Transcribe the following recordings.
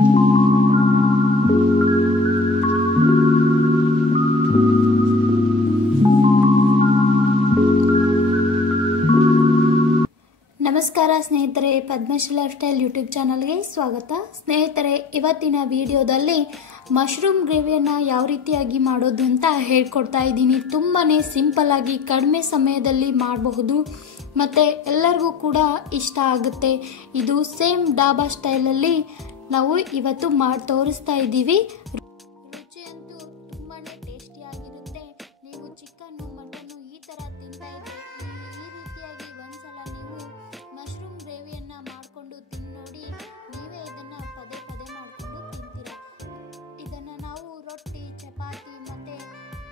ನಮಸ್ಕಾರ ಸ್ನೇಹಿತರೆ, Padmashri life style YouTube ಚಾನಲ್ಗೆ ಸ್ವಾಗತ. ಸ್ನೇಹಿತರೆ, ಇವತ್ತಿನ ವಿಡಿಯೋದಲ್ಲಿ ಮಶ್ರೂಮ್ ಗ್ರೇವಿಯನ್ನು ಯಾವ ರೀತಿಯಾಗಿ ಮಾಡೋದು ಅಂತ ಹೇಳ್ಕೊಡ್ತಾ ಇದ್ದೀನಿ. ತುಂಬಾ ಸಿಂಪಲ್ ಆಗಿ ಕಡಿಮೆ ಸಮಯದಲ್ಲಿ ಮಾಡಬಹುದು ಮತ್ತು ಎಲ್ಲರಿಗೂ ಕೂಡ ಇಷ್ಟ ಆಗುತ್ತೆ. ಇದು ಸೇಮ್ ಡಾಬಾ ಸ್ಟೈಲಲ್ಲಿ ನಾವು ಇವತ್ತು ಮಾಡಿ ತೋರಿಸ್ತಾ ಇದ್ದೀವಿ. ರುಚಿಯಂತೂ ತುಂಬಾ ಟೇಸ್ಟಿಯಾಗಿರುತ್ತೆ. ನೀವು ಚಿಕನ್ನು ಮಟನ್ನು ಈ ಥರ ತಿಂತಾ ಇದ್ರೆ ಈ ರೀತಿಯಾಗಿ ಒಂದ್ಸಲ ನೀವು ಮಶ್ರೂಮ್ ಗ್ರೇವಿಯನ್ನು ಮಾಡಿಕೊಂಡು ತಿಂದು ನೋಡಿ. ನೀವೇ ಇದನ್ನು ಪದೇ ಪದೇ ಮಾಡಿಕೊಂಡು ತಿಂತೀರಾ. ಇದನ್ನು ನಾವು ರೊಟ್ಟಿ, ಚಪಾತಿ ಮತ್ತು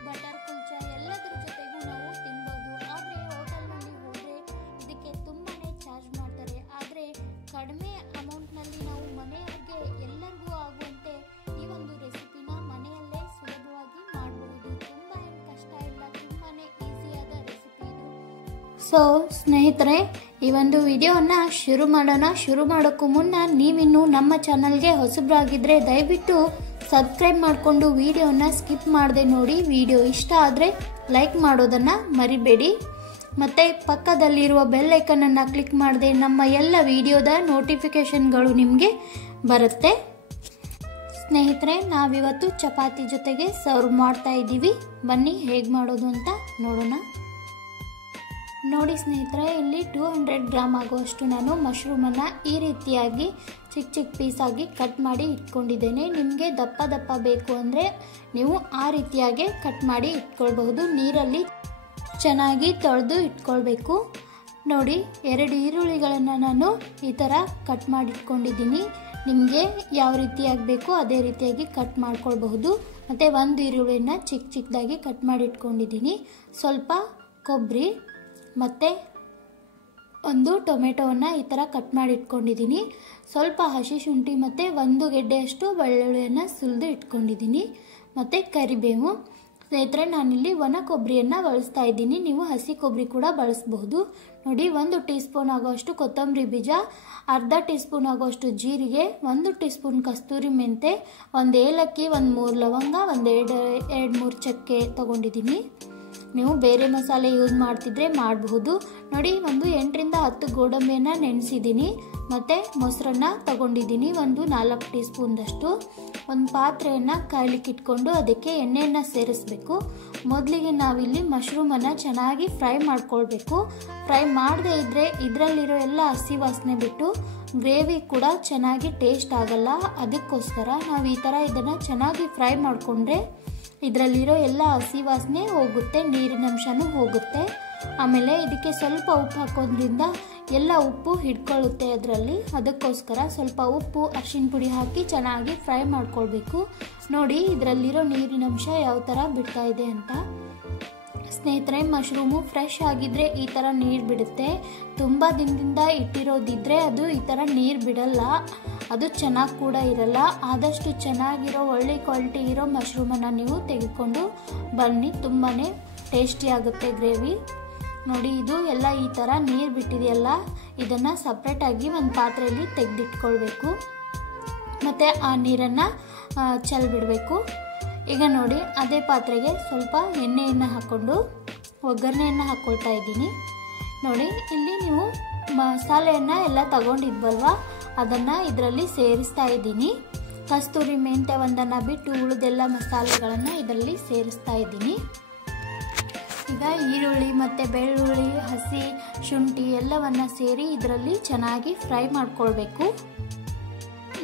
ಬಟರ್ ಕುಲ್ಚಾ ಎಲ್ಲದರ ಜೊತೆಗೂ ನಾವು ತಿನ್ಬೋದು. ಆದರೆ ಹೋಟೆಲ್ನಲ್ಲಿ ಹೋದರೆ ಇದಕ್ಕೆ ತುಂಬಾ ಚಾರ್ಜ್ ಮಾಡ್ತಾರೆ. ಆದರೆ ಕಡಿಮೆ ಅಮೌಂಟ್ನಲ್ಲಿ ನಾವು ಮನೆಯವರಿಗೆ ಎಲ್ಲರಿಗೂ ಆಗುವಂತೆ ಈ ಒಂದು ರೆಸಿಪಿನ ಮನೆಯಲ್ಲೇ ಸುಲಭವಾಗಿ ಮಾಡಬಹುದು. ತುಂಬ ಏನು ಕಷ್ಟ ಇಲ್ಲ, ತುಂಬಾ ಈಸಿಯಾದ ರೆಸಿಪಿ ಇದು. ಸೊ ಸ್ನೇಹಿತರೆ, ಈ ಒಂದು ವಿಡಿಯೋನ ಶುರು ಮಾಡೋಣ. ಶುರು ಮಾಡೋಕ್ಕೂ ಮುನ್ನ ನೀವಿನ್ನೂ ನಮ್ಮ ಚಾನಲ್ಗೆ ಹೊಸಬ್ರಾಗಿದ್ದರೆ ದಯವಿಟ್ಟು ಸಬ್ಸ್ಕ್ರೈಬ್ ಮಾಡಿಕೊಂಡು ವಿಡಿಯೋನ ಸ್ಕಿಪ್ ಮಾಡದೆ ನೋಡಿ. ವಿಡಿಯೋ ಇಷ್ಟ ಆದರೆ ಲೈಕ್ ಮಾಡೋದನ್ನು ಮರಿಬೇಡಿ. ಮತ್ತು ಪಕ್ಕದಲ್ಲಿರುವ ಬೆಲ್ ಐಕನನ್ನು ಕ್ಲಿಕ್ ಮಾಡದೆ ನಮ್ಮ ಎಲ್ಲ ವಿಡಿಯೋದ ನೋಟಿಫಿಕೇಷನ್ಗಳು ನಿಮಗೆ ಬರುತ್ತೆ. ಸ್ನೇಹಿತರೆ, ನಾವಿವತ್ತು ಚಪಾತಿ ಜೊತೆಗೆ ಸರ್ವ್ ಮಾಡ್ತಾ ಇದ್ದೀವಿ. ಬನ್ನಿ ಹೇಗೆ ಮಾಡೋದು ಅಂತ ನೋಡೋಣ. ನೋಡಿ ಸ್ನೇಹಿತರೆ, ಇಲ್ಲಿ 200 ಗ್ರಾಮ್ ಆಗುವಷ್ಟು ನಾನು ಮಶ್ರೂಮನ್ನು ಈ ರೀತಿಯಾಗಿ ಚಿಕ್ಕ ಚಿಕ್ಕ ಪೀಸಾಗಿ ಕಟ್ ಮಾಡಿ ಇಟ್ಕೊಂಡಿದ್ದೇನೆ. ನಿಮಗೆ ದಪ್ಪ ದಪ್ಪ ಬೇಕು ಅಂದರೆ ನೀವು ಆ ರೀತಿಯಾಗಿ ಕಟ್ ಮಾಡಿ ಇಟ್ಕೊಳ್ಬಹುದು. ನೀರಲ್ಲಿ ಚೆನ್ನಾಗಿ ತೊಳೆದು ಇಟ್ಕೊಳ್ಬೇಕು. ನೋಡಿ, 2 ಈರುಳ್ಳಿಗಳನ್ನು ನಾನು ಈ ಥರ ಕಟ್ ಮಾಡಿ ಇಟ್ಕೊಂಡಿದ್ದೀನಿ. ನಿಮಗೆ ಯಾವ ರೀತಿಯಾಗಿ ಬೇಕೋ ಅದೇ ರೀತಿಯಾಗಿ ಕಟ್ ಮಾಡ್ಕೊಳ್ಬಹುದು. ಮತ್ತು 1 ಈರುಳ್ಳಿನ ಚಿಕ್ಕ ಚಿಕ್ಕದಾಗಿ ಕಟ್ ಮಾಡಿ ಇಟ್ಕೊಂಡಿದ್ದೀನಿ. ಸ್ವಲ್ಪ ಕೊಬ್ಬರಿ ಮತ್ತು 1 ಟೊಮೆಟೊವನ್ನು ಈ ಥರ ಕಟ್ ಮಾಡಿ ಇಟ್ಕೊಂಡಿದ್ದೀನಿ. ಸ್ವಲ್ಪ ಹಸಿ ಶುಂಠಿ ಮತ್ತು 1 ಗೆಡ್ಡೆಯಷ್ಟು ಬೆಳ್ಳುಳ್ಳಿಯನ್ನು ಸುಲಿದು ಇಟ್ಕೊಂಡಿದ್ದೀನಿ. ಮತ್ತು ಕರಿಬೇವು. ಸ್ನೇಹಿತರೆ, ನಾನಿಲ್ಲಿ ಒಣ ಕೊಬ್ಬರಿಯನ್ನು ಬಳಸ್ತಾ ಇದ್ದೀನಿ. ನೀವು ಹಸಿ ಕೊಬ್ಬರಿ ಕೂಡ ಬಳಸಬಹುದು. ನೋಡಿ, 1 ಟೀ ಸ್ಪೂನ್ ಆಗೋಷ್ಟು ಕೊತ್ತಂಬರಿ ಬೀಜ, ಅರ್ಧ ಟೀ ಸ್ಪೂನ್ ಆಗೋಷ್ಟು ಜೀರಿಗೆ, 1 ಟೀ ಸ್ಪೂನ್ ಕಸ್ತೂರಿ ಮೆಂತೆ, 1 ಏಲಕ್ಕಿ, 1 3 ಲವಂಗ, 2-3 ಚಕ್ಕೆ ತಗೊಂಡಿದ್ದೀನಿ. ನೀವು ಬೇರೆ ಮಸಾಲೆ ಯೂಸ್ ಮಾಡ್ತಿದ್ರೆ ಮಾಡಬಹುದು. ನೋಡಿ, 8ರಿಂದ 10 ಗೋಡಂಬಿಯನ್ನು ನೆನೆಸಿದ್ದೀನಿ. ಮತ್ತು ಮೊಸರನ್ನ ತಗೊಂಡಿದ್ದೀನಿ 4 ಟೀ ಸ್ಪೂನ್ದಷ್ಟು. ಒಂದು ಪಾತ್ರೆಯನ್ನು ಕಾಯ್ಲಿಕ್ಕೆ ಇಟ್ಕೊಂಡು ಅದಕ್ಕೆ ಎಣ್ಣೆಯನ್ನು ಸೇರಿಸಬೇಕು. ಮೊದಲಿಗೆ ನಾವಿಲ್ಲಿ ಮಶ್ರೂಮನ್ನು ಚೆನ್ನಾಗಿ ಫ್ರೈ ಮಾಡ್ಕೊಳ್ಬೇಕು. ಫ್ರೈ ಮಾಡದೇ ಇದ್ದರೆ ಇದರಲ್ಲಿರೋ ಎಲ್ಲ ಹಸಿ ವಾಸನೆ ಬಿಟ್ಟು ಗ್ರೇವಿ ಕೂಡ ಚೆನ್ನಾಗಿ ಟೇಸ್ಟ್ ಆಗಲ್ಲ. ಅದಕ್ಕೋಸ್ಕರ ನಾವು ಈ ಥರ ಇದನ್ನು ಚೆನ್ನಾಗಿ ಫ್ರೈ ಮಾಡಿಕೊಂಡ್ರೆ ಇದರಲ್ಲಿರೋ ಎಲ್ಲ ಹಸಿ ವಾಸನೆ ಹೋಗುತ್ತೆ, ನೀರಿನಂಶನೂ ಹೋಗುತ್ತೆ. ಆಮೇಲೆ ಇದಕ್ಕೆ ಸ್ವಲ್ಪ ಉಪ್ಪು ಹಾಕೋದ್ರಿಂದ ಎಲ್ಲ ಉಪ್ಪು ಹಿಡ್ಕೊಳ್ಳುತ್ತೆ ಅದರಲ್ಲಿ. ಅದಕ್ಕೋಸ್ಕರ ಸ್ವಲ್ಪ ಉಪ್ಪು, ಅರಿಶಿನ ಪುಡಿ ಹಾಕಿ ಚೆನ್ನಾಗಿ ಫ್ರೈ ಮಾಡ್ಕೊಳ್ಬೇಕು. ನೋಡಿ, ಇದರಲ್ಲಿರೋ ನೀರಿನಂಶ ಯಾವ ಥರ ಬಿಡ್ತಾ ಇದೆ ಅಂತ. ಸ್ನೇಹಿತರೆ, ಮಶ್ರೂಮು ಫ್ರೆಶ್ ಆಗಿದ್ರೆ ಈ ಥರ ನೀರು ಬಿಡುತ್ತೆ. ತುಂಬ ದಿನದಿಂದ ಇಟ್ಟಿರೋದಿದ್ರೆ ಅದು ಈ ಥರ ನೀರು ಬಿಡಲ್ಲ, ಅದು ಚೆನ್ನಾಗಿ ಕೂಡ ಇರಲ್ಲ. ಆದಷ್ಟು ಚೆನ್ನಾಗಿರೋ ಒಳ್ಳೆ ಕ್ವಾಲಿಟಿ ಇರೋ ಮಶ್ರೂಮನ್ನು ನೀವು ತೆಗೆದುಕೊಂಡು ಬನ್ನಿ. ತುಂಬಾ ಟೇಸ್ಟಿ ಆಗುತ್ತೆ ಗ್ರೇವಿ. ನೋಡಿ, ಇದು ಎಲ್ಲ ಈ ಥರ ನೀರು ಬಿಟ್ಟಿದೆಯಲ್ಲ, ಇದನ್ನು ಸಪ್ರೇಟಾಗಿ ಒಂದು ಪಾತ್ರೆಯಲ್ಲಿ ತೆಗೆದಿಟ್ಕೊಳ್ಬೇಕು. ಮತ್ತು ಆ ನೀರನ್ನು ಚೆಲ್ಬಿಡಬೇಕು. ಈಗ ನೋಡಿ, ಅದೇ ಪಾತ್ರೆಗೆ ಸ್ವಲ್ಪ ಎಣ್ಣೆಯನ್ನು ಹಾಕ್ಕೊಂಡು ಒಗ್ಗರಣೆಯನ್ನು ಹಾಕ್ಕೊಳ್ತಾ ಇದ್ದೀನಿ. ನೋಡಿ, ಇಲ್ಲಿ ನೀವು ಮಸಾಲೆಯನ್ನು ಎಲ್ಲ ತಗೊಂಡಿದ್ವಲ್ವ, ಅದನ್ನು ಇದರಲ್ಲಿ ಸೇರಿಸ್ತಾ ಇದ್ದೀನಿ. ಕಸ್ತೂರಿ ಮೆಂತ್ಯ ಒಂದನ್ನು ಬಿಟ್ಟು ಉಳಿದೆಲ್ಲ ಮಸಾಲೆಗಳನ್ನು ಇದರಲ್ಲಿ ಸೇರಿಸ್ತಾ ಇದ್ದೀನಿ. ಈಗ ಈರುಳ್ಳಿ ಮತ್ತು ಬೆಳ್ಳುಳ್ಳಿ, ಹಸಿ ಶುಂಠಿ ಎಲ್ಲವನ್ನು ಸೇರಿ ಇದರಲ್ಲಿ ಚೆನ್ನಾಗಿ ಫ್ರೈ ಮಾಡ್ಕೊಳ್ಬೇಕು.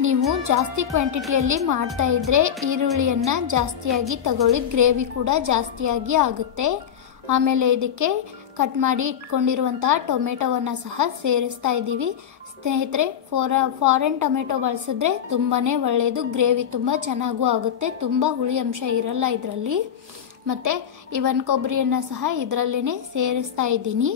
ನೀವು ಜಾಸ್ತಿ ಕ್ವಾಂಟಿಟಿಯಲ್ಲಿ ಮಾಡ್ತಾ ಇದ್ದರೆ ಈರುಳ್ಳಿಯನ್ನು ಜಾಸ್ತಿಯಾಗಿ ತಗೊಳ್ಳಿ, ಗ್ರೇವಿ ಕೂಡ ಜಾಸ್ತಿಯಾಗಿ ಆಗುತ್ತೆ. ಆಮೇಲೆ ಇದಕ್ಕೆ ಕಟ್ ಮಾಡಿ ಇಟ್ಕೊಂಡಿರುವಂತಹ ಟೊಮೆಟೊವನ್ನು ಸಹ ಸೇರಿಸ್ತಾ ಇದ್ದೀವಿ. ಸ್ನೇಹಿತರೆ, ಫಾರೆನ್ ಟೊಮೆಟೊ ಬಳಸಿದ್ರೆ ತುಂಬಾ ಒಳ್ಳೆಯದು. ಗ್ರೇವಿ ತುಂಬ ಚೆನ್ನಾಗೂ ಆಗುತ್ತೆ, ತುಂಬ ಹುಳಿ ಅಂಶ ಇರಲ್ಲ ಇದರಲ್ಲಿ. ಮತ್ತು ಈ 1 ಕೊಬ್ಬರಿಯನ್ನು ಸಹ ಇದರಲ್ಲೇ ಸೇರಿಸ್ತಾ ಇದ್ದೀನಿ.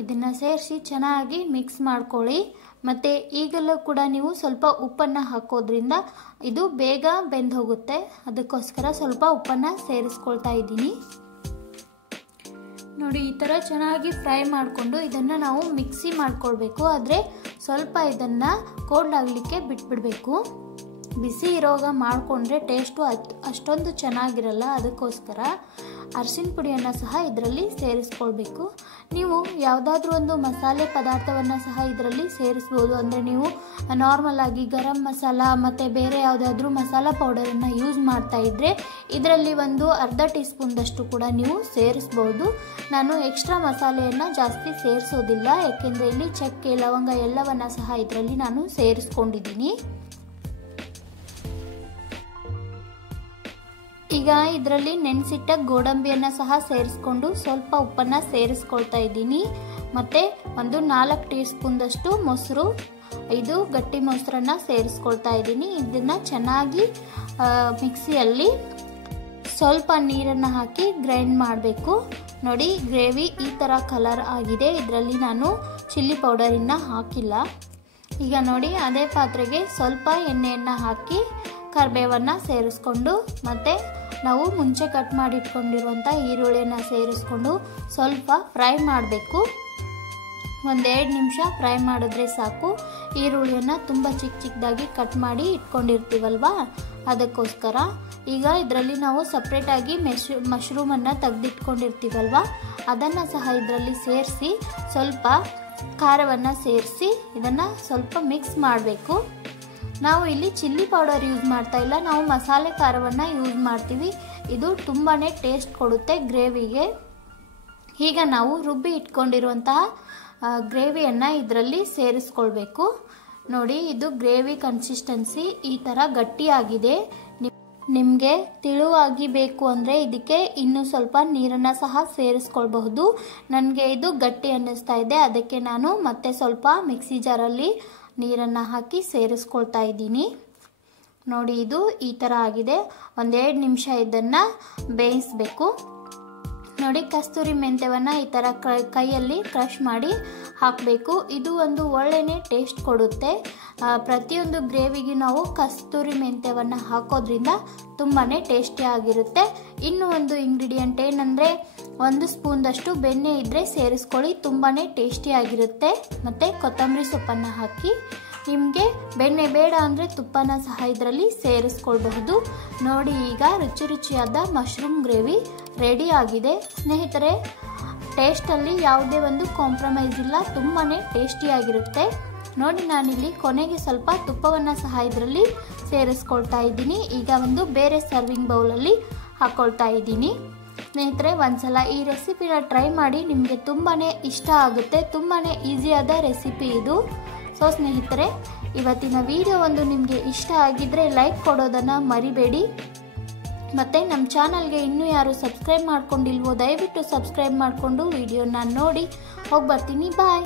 ಇದನ್ನು ಸೇರಿಸಿ ಚೆನ್ನಾಗಿ ಮಿಕ್ಸ್ ಮಾಡ್ಕೊಳ್ಳಿ. ಮತ್ತು ಈಗಲೂ ಕೂಡ ನೀವು ಸ್ವಲ್ಪ ಉಪ್ಪನ್ನು ಹಾಕೋದ್ರಿಂದ ಇದು ಬೇಗ ಬೆಂದು ಹೋಗುತ್ತೆ. ಅದಕ್ಕೋಸ್ಕರ ಸ್ವಲ್ಪ ಉಪ್ಪನ್ನು ಸೇರಿಸ್ಕೊಳ್ತಾ ಇದ್ದೀನಿ. ನೋಡಿ ಈ ಥರ ಚೆನ್ನಾಗಿ ಫ್ರೈ ಮಾಡಿಕೊಂಡು ಇದನ್ನು ನಾವು ಮಿಕ್ಸಿ ಮಾಡ್ಕೊಳ್ಬೇಕು. ಆದರೆ ಸ್ವಲ್ಪ ಇದನ್ನು ಕೋಲ್ಡ್ ಆಗಲಿಕ್ಕೆ ಬಿಟ್ಬಿಡಬೇಕು. ಬಿಸಿ ಇರೋವಾಗ ಮಾಡಿಕೊಂಡ್ರೆ ಟೇಸ್ಟು ಅಷ್ಟೊಂದು ಚೆನ್ನಾಗಿರಲ್ಲ. ಅದಕ್ಕೋಸ್ಕರ ಅರಿಶಿನ ಪುಡಿಯನ್ನು ಸಹ ಇದರಲ್ಲಿ ಸೇರಿಸ್ಕೊಳ್ಬೇಕು. ನೀವು ಯಾವುದಾದ್ರೂ ಒಂದು ಮಸಾಲೆ ಪದಾರ್ಥವನ್ನು ಸಹ ಇದರಲ್ಲಿ ಸೇರಿಸ್ಬೋದು. ಅಂದರೆ ನೀವು ನಾರ್ಮಲ್ ಆಗಿ ಗರಂ ಮಸಾಲ ಮತ್ತು ಬೇರೆ ಯಾವುದಾದ್ರೂ ಮಸಾಲ ಪೌಡರನ್ನು ಯೂಸ್ ಮಾಡ್ತಾ ಇದ್ದರೆ ಇದರಲ್ಲಿ ಒಂದು ಅರ್ಧ ಟೀ ಸ್ಪೂನ್ದಷ್ಟು ಕೂಡ ನೀವು ಸೇರಿಸ್ಬೋದು. ನಾನು ಎಕ್ಸ್ಟ್ರಾ ಮಸಾಲೆಯನ್ನು ಜಾಸ್ತಿ ಸೇರಿಸೋದಿಲ್ಲ, ಯಾಕೆಂದರೆ ಇಲ್ಲಿ ಚಕ್ಕೆ ಲವಂಗ ಎಲ್ಲವನ್ನು ಸಹ ಇದರಲ್ಲಿ ನಾನು ಸೇರಿಸ್ಕೊಂಡಿದ್ದೀನಿ. ಈಗ ಇದರಲ್ಲಿ ನೆನೆಸಿಟ್ಟ ಗೋಡಂಬಿಯನ್ನು ಸಹ ಸೇರಿಸ್ಕೊಂಡು ಸ್ವಲ್ಪ ಉಪ್ಪನ್ನು ಸೇರಿಸ್ಕೊಳ್ತಾ ಇದ್ದೀನಿ. ಮತ್ತು ಒಂದು 4 ಟೀ ಸ್ಪೂನ್ದಷ್ಟು ಮೊಸರು, ಇದು ಗಟ್ಟಿ ಮೊಸರನ್ನು ಸೇರಿಸ್ಕೊಳ್ತಾ ಇದ್ದೀನಿ. ಇದನ್ನು ಚೆನ್ನಾಗಿ ಮಿಕ್ಸಿಯಲ್ಲಿ ಸ್ವಲ್ಪ ನೀರನ್ನು ಹಾಕಿ ಗ್ರೈಂಡ್ ಮಾಡಬೇಕು. ನೋಡಿ ಗ್ರೇವಿ ಈ ಥರ ಕಲರ್ ಆಗಿದೆ. ಇದರಲ್ಲಿ ನಾನು ಚಿಲ್ಲಿ ಪೌಡರನ್ನು ಹಾಕಿಲ್ಲ. ಈಗ ನೋಡಿ ಅದೇ ಪಾತ್ರೆಗೆ ಸ್ವಲ್ಪ ಎಣ್ಣೆಯನ್ನು ಹಾಕಿ ಕರಿಬೇವನ್ನು ಸೇರಿಸ್ಕೊಂಡು ಮತ್ತು ನಾವು ಮುಂಚೆ ಕಟ್ ಮಾಡಿ ಇಟ್ಕೊಂಡಿರುವಂಥ ಈರುಳ್ಳಿಯನ್ನು ಸೇರಿಸ್ಕೊಂಡು ಸ್ವಲ್ಪ ಫ್ರೈ ಮಾಡಬೇಕು. 1-2 ನಿಮಿಷ ಫ್ರೈ ಮಾಡಿದ್ರೆ ಸಾಕು. ಈರುಳ್ಳಿಯನ್ನು ತುಂಬ ಚಿಕ್ಕದಾಗಿ ಕಟ್ ಮಾಡಿ ಇಟ್ಕೊಂಡಿರ್ತೀವಲ್ವಾ, ಅದಕ್ಕೋಸ್ಕರ. ಈಗ ಇದರಲ್ಲಿ ನಾವು ಸಪ್ರೇಟಾಗಿ ಮಶ್ರೂಮನ್ನು ತೆಗೆದಿಟ್ಕೊಂಡಿರ್ತೀವಲ್ವ, ಅದನ್ನು ಸಹ ಇದರಲ್ಲಿ ಸೇರಿಸಿ ಸ್ವಲ್ಪ ಖಾರವನ್ನು ಸೇರಿಸಿ ಇದನ್ನು ಸ್ವಲ್ಪ ಮಿಕ್ಸ್ ಮಾಡಬೇಕು. ನಾವು ಇಲ್ಲಿ ಚಿಲ್ಲಿ ಪೌಡರ್ ಯೂಸ್ ಮಾಡ್ತಾ ಇಲ್ಲ, ನಾವು ಮಸಾಲೆ ಖಾರವನ್ನು ಯೂಸ್ ಮಾಡ್ತೀವಿ. ಇದು ತುಂಬಾ ಟೇಸ್ಟ್ ಕೊಡುತ್ತೆ ಗ್ರೇವಿಗೆ. ಈಗ ನಾವು ರುಬ್ಬಿ ಇಟ್ಕೊಂಡಿರುವಂತಹ ಗ್ರೇವಿಯನ್ನು ಇದರಲ್ಲಿ ಸೇರಿಸ್ಕೊಳ್ಬೇಕು. ನೋಡಿ ಇದು ಗ್ರೇವಿ ಕನ್ಸಿಸ್ಟೆನ್ಸಿ ಈ ಥರ ಗಟ್ಟಿಯಾಗಿದೆ. ನಿಮಗೆ ತಿಳುವಾಗಿ ಬೇಕು ಅಂದರೆ ಇದಕ್ಕೆ ಇನ್ನೂ ಸ್ವಲ್ಪ ನೀರನ್ನು ಸಹ ಸೇರಿಸ್ಕೊಳ್ಬಹುದು. ನನಗೆ ಇದು ಗಟ್ಟಿ ಅನ್ನಿಸ್ತಾ ಇದೆ, ಅದಕ್ಕೆ ನಾನು ಮತ್ತೆ ಸ್ವಲ್ಪ ಮಿಕ್ಸಿ ಜಾರಲ್ಲಿ ನೀರನ್ನು ಹಾಕಿ ಸೇರಿಸ್ಕೊಳ್ತಾ ಇದ್ದೀನಿ. ನೋಡಿ ಇದು ಈ ಥರ ಆಗಿದೆ. 1-2 ನಿಮಿಷ ಇದನ್ನು ಬೇಯಿಸಬೇಕು. ನೋಡಿ ಕಸ್ತೂರಿ ಮೆಂತ್ಯವನ್ನು ಈ ಥರ ಕೈಯಲ್ಲಿ ಕ್ರಷ್ ಮಾಡಿ ಹಾಕಬೇಕು. ಇದು ಒಂದು ಒಳ್ಳೆಯೇ ಟೇಸ್ಟ್ ಕೊಡುತ್ತೆ. ಪ್ರತಿಯೊಂದು ಗ್ರೇವಿಗೆ ನಾವು ಕಸ್ತೂರಿ ಮೆಂತ್ಯವನ್ನು ಹಾಕೋದ್ರಿಂದ ತುಂಬಾ ಟೇಸ್ಟಿ ಆಗಿರುತ್ತೆ. ಇನ್ನೂ ಒಂದು ಇಂಗ್ರೀಡಿಯೆಂಟ್ ಏನಂದರೆ 1 ಸ್ಪೂನ್ದಷ್ಟು ಬೆಣ್ಣೆ ಇದ್ದರೆ ಸೇರಿಸ್ಕೊಳ್ಳಿ, ತುಂಬಾ ಟೇಸ್ಟಿಯಾಗಿರುತ್ತೆ. ಮತ್ತು ಕೊತ್ತಂಬರಿ ಸೊಪ್ಪನ್ನು ಹಾಕಿ, ನಿಮಗೆ ಬೆಣ್ಣೆ ಬೇಡ ಅಂದರೆ ತುಪ್ಪನ ಸಹ ಇದರಲ್ಲಿ ಸೇರಿಸ್ಕೊಳ್ಬಹುದು. ನೋಡಿ ಈಗ ರುಚಿಯಾದ ಮಶ್ರೂಮ್ ಗ್ರೇವಿ ರೆಡಿ ಆಗಿದೆ. ಸ್ನೇಹಿತರೆ, ಟೇಸ್ಟಲ್ಲಿ ಯಾವುದೇ ಒಂದು ಕಾಂಪ್ರಮೈಸ್ ಇಲ್ಲ, ತುಂಬಾ ಟೇಸ್ಟಿಯಾಗಿರುತ್ತೆ. ನೋಡಿ ನಾನಿಲ್ಲಿ ಕೊನೆಗೆ ಸ್ವಲ್ಪ ತುಪ್ಪವನ್ನು ಸಹ ಇದರಲ್ಲಿ ಸೇರಿಸ್ಕೊಳ್ತಾ ಇದ್ದೀನಿ. ಈಗ ಒಂದು ಬೇರೆ ಸರ್ವಿಂಗ್ ಬೌಲಲ್ಲಿ ಹಾಕ್ಕೊಳ್ತಾ ಇದ್ದೀನಿ. ಸ್ನೇಹಿತರೆ, ಒಂದ್ಸಲ ಈ ರೆಸಿಪಿನ ಟ್ರೈ ಮಾಡಿ, ನಿಮಗೆ ತುಂಬಾ ಇಷ್ಟ ಆಗುತ್ತೆ. ತುಂಬಾ ಈಸಿಯಾದ ರೆಸಿಪಿ ಇದು. ಸೊ ಸ್ನೇಹಿತರೆ, ಇವತ್ತಿನ ವಿಡಿಯೋ ಒಂದು ನಿಮಗೆ ಇಷ್ಟ ಆಗಿದ್ದರೆ ಲೈಕ್ ಕೊಡೋದನ್ನು ಮರಿಬೇಡಿ. ಮತ್ತು ನಮ್ಮ ಚಾನಲ್ಗೆ ಇನ್ನೂ ಯಾರು ಸಬ್ಸ್ಕ್ರೈಬ್ ಮಾಡ್ಕೊಂಡಿಲ್ವೋ ದಯವಿಟ್ಟು ಸಬ್ಸ್ಕ್ರೈಬ್ ಮಾಡಿಕೊಂಡು ವಿಡಿಯೋನ ನೋಡಿ ಹೋಗಿ ಬರ್ತೀನಿ. ಬಾಯ್.